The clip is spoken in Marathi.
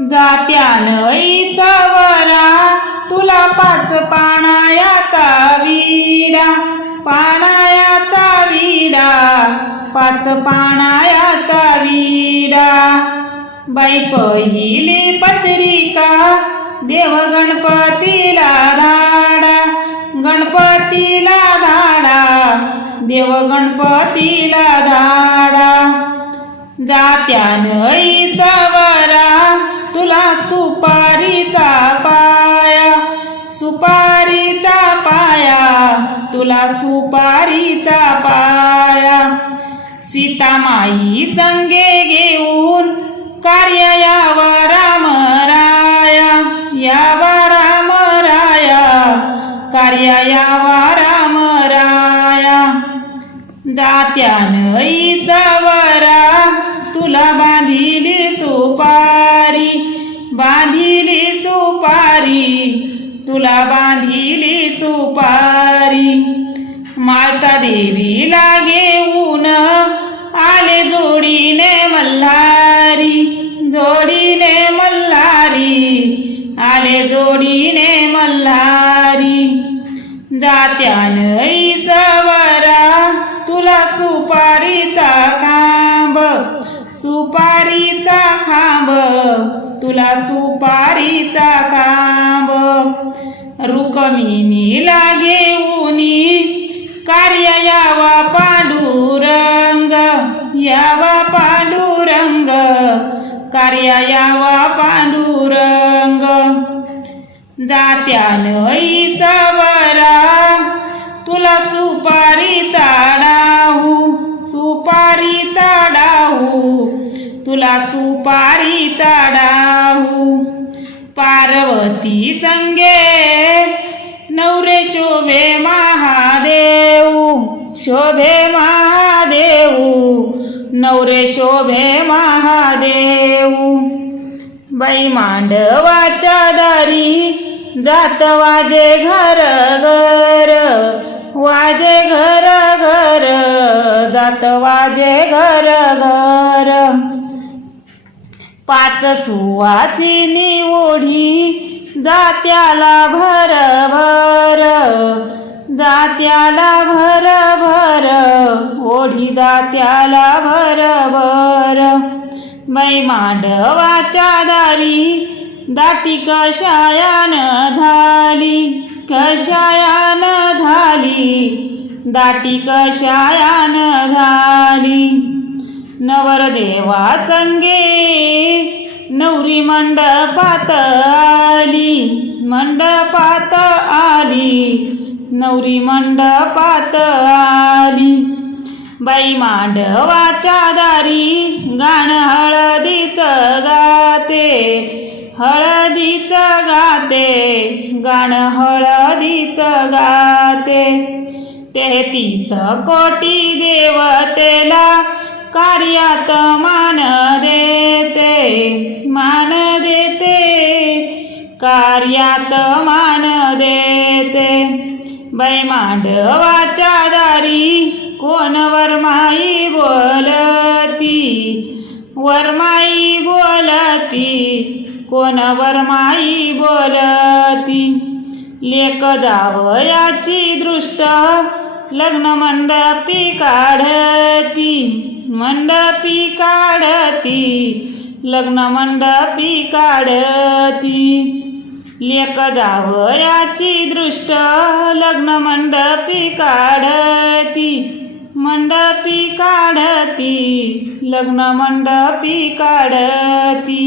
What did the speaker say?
जात्यान सवरा तुला पाच पाणायाचा वीरा पाणायाचा विरा पाच पाणायाचा वीरा बाई पहिली पत्रिका देव गणपतीला धाडा गणपतीला धाडा देव गणपतीला धाडा. जात्यान तुला सुपारीचा पाया. सीतामाई संगे घेऊन कार्य यावा रामराया यावा रामराया कार्य यावा रामराया जात्यान सवरा तुला बांधिली सुपारी बांधिली सुपारी. तुला बांधिली सुपारी. माळसा देवीला घेऊन आले जोडीने मल्हारी. जोडीने मल्हारी आले जोडीने मल्हारी. जात्यान सवरा तुला सुपारीचा खांब. सुपारीचा खांब तुला सुपारीचा खांब. रुक्मिणीला घेऊनी कार्य यावा पांडुरंग यावा पांडुरंग. कार्य यावा पांडुरंग. जात्यान सवरा तुला सुपारी चाडाहू सुपारी चाडाहू तुला सुपारी चाडाहू पार्वती संगे नवरे शोभे महादेव शोभे महादेव नवरे शोभे महादेव. बाई मांडवाच्या दारी जात वाजे घर घर वाजे घर घर जात वाजे घर घर. पाच सुवासिनी ओढी जात्याला भर भर जात्याला भर भर ओढी जात्याला भर भर. मै मांडवाच्या दारी दाटी कशायान झाली? कशायान झाली? दाटी कशायान झाली? नवरदेवा संगे मंडपात आली मंडपात आली नवरी मंडपात आली. बाई मांडवाच्या दारी गाण हळदीचं गाते हळदीचं गाते गाण हळदीच गाते. तेहतीस कोटी देवतेला कार्यात मान कार्यात मान देते. बैमांडवाच्या मांडवाच्या दारी कोण वरमाई बोलती? वरमाई बोलती कोण वरमाई बोलती? लेक जावयाची दृष्ट लग्न मंडपी काढती. मंडपी काढती लग्न मंडपी काढती. लेक जावयाची दृष्ट लग्न मंडपी काढती मंडपी काढती लग्न मंडपी काढती.